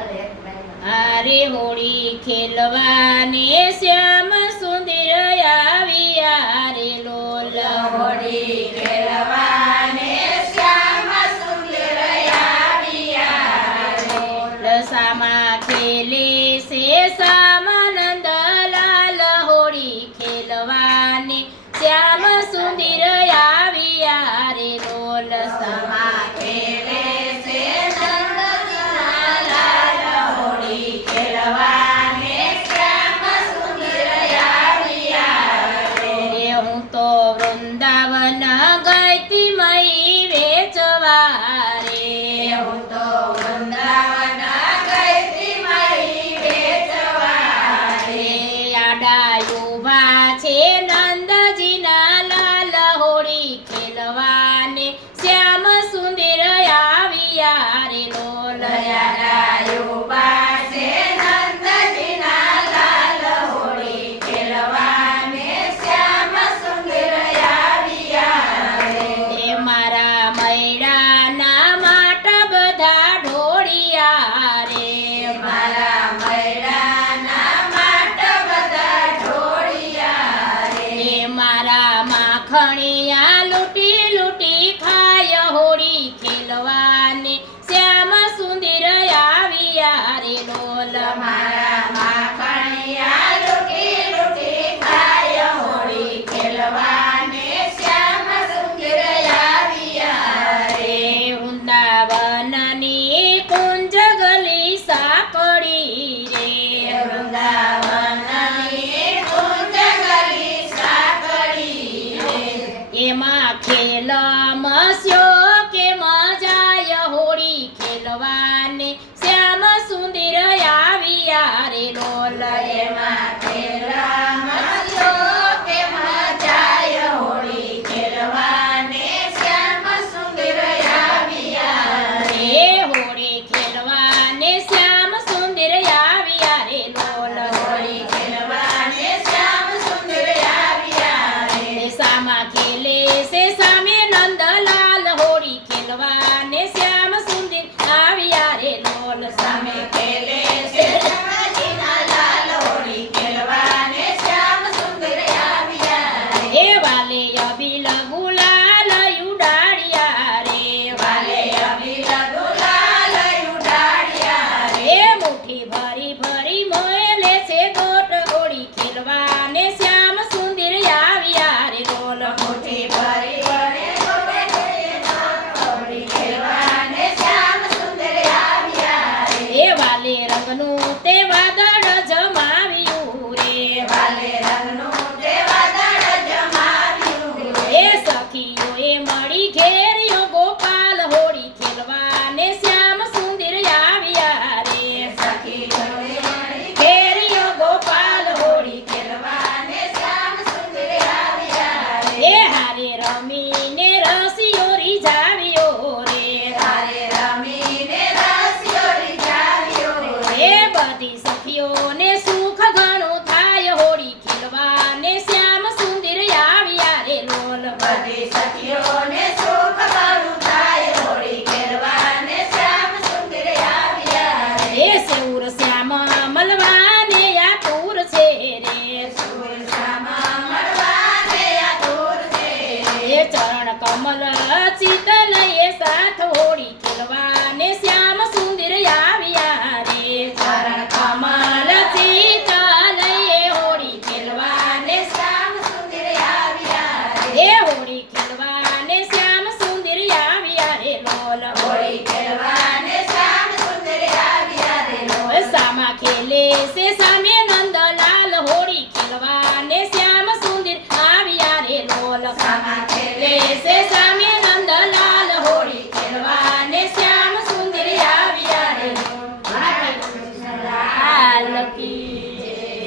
अरे होली खेलवाने श्याम सुंदर आविया रे लोल होली खेलवाने श्याम सुंदर आविया लोल सामा खेले से सामानंद लाल होली खेलवाने श्याम सुंदर आविया रे लोल समा खेले से नंदलाल होली खेलवाने श्याम सुंदर आविया रे हूँ तो वृंदावन गई मई वेचवा रे હું તો વૃંદાવન ગઈ તી મારી વેચવા રે આડાયું ભા છે નંદજીના લાલ હોળી ખેલવાને શ્યામ સુંદર આવિયા રે લોલ દયારાયું પાસે નંદજીના લાલ હોળી ખેલવાને શ્યામ સુંદર આવિયા એ મારા મૈડાના માટા બધા ઢોળિયા રે મારા મૈડાના માટ બધા ઢોળિયા એ મારા માખણિયા લૂટી લૂટી ખાય હોળી ખેલવાને શ્યામ સુંદર આવિયા રે લોલ મારા માખણિયા લૂટી લૂટી ખાય હોળી ખેલવાને શ્યામ સુંદર આવિયા રે વૃંદાવનની કુંજ ગલી સાકડી રે વૃંદાવનની કુંજ ગલી સાંકળી એમાં ખેલ મસ્યો કે મજાય હોળી ખેલવાને શ્યામ સુંદર આવિયા રે લોલ એમાં ખેલા મસ્યો કે મજાય હોળી ખેલવાને શ્યામ સુંદર આવિયા રે હોળી ખેલવાને શ્યામ સુંદર આવિયા રે લોલ હોળી ખેલવાને શ્યામ સુંદર આવિયા રે સામા ખેલે છે સામે નંદલાલ હોળી ખેલવાને શ્યામ સુંદર આવિયા રે લોલ સામે ખેલે છે રમાજીના લાલ હોળી ખેલવાને શ્યામ સુંદર આવિયા એ વાલે અબીલ ગુલાલ ઉડાડ્યા રે વાલે અબીલ ગુલાલ ઉડાડ્યા એ મુઠ્ઠી ભરી ભરી મોયલે છે ગોટ હોળી ખેલવાને શ્યામ સુંદર આવિયા રે લોલ મુઠ્ઠી ભરી ભરી હોળી ખેલવાને શ્યામ સુંદર આવિયા એ વાલે રંગનું તે વાદળ જમાવ્યું રે વાલે રંગનું તે વાદળ જમાવ્યું એ સખીઓએ મળી ઘેર્યો ગોપાલ હોળી ખેલવાને શ્યામ સુંદર આવિયા રે સખી ઘરે મળી ઘેર્યો ગોપાલ હોળી ખેલવાને શ્યામ સુંદર આવિયા એ હારે રમીને રસિયો રીઝાવ્યો રે તારે રમીને રસ્યો રીઝાવ્યો એ બધી સખીઓને સુખ ઘણું થાય હોળી ખેલવાને શ્યામ સુંદર આવિયા રે લોલ બધી સખીઓને સુખ ઘણું થાય હોળી ખેલવાને શ્યામ સુંદર આવિયા એ સેઉર શ્યામ મલવાને આતુર છે રે સુર શ્યામા મળવાને આતુર છે એ ચરણ કમલ ચિતલ એ સાથ હોળી ખેલવાને શ્યામ સુંદર આવિયા રે ચરણ કમલ ચિતલ એ હોળી ખેલવાને શ્યામ સુંદર આવિયા એ હોળી ખેલવાને શ્યામ સુંદર આવિયા રે લોલ હોળી ખેલવાને શ્યામ સુંદર આવિયા રે સામા ખેલે છે સામે નંદલાલ હોળી ખેલવા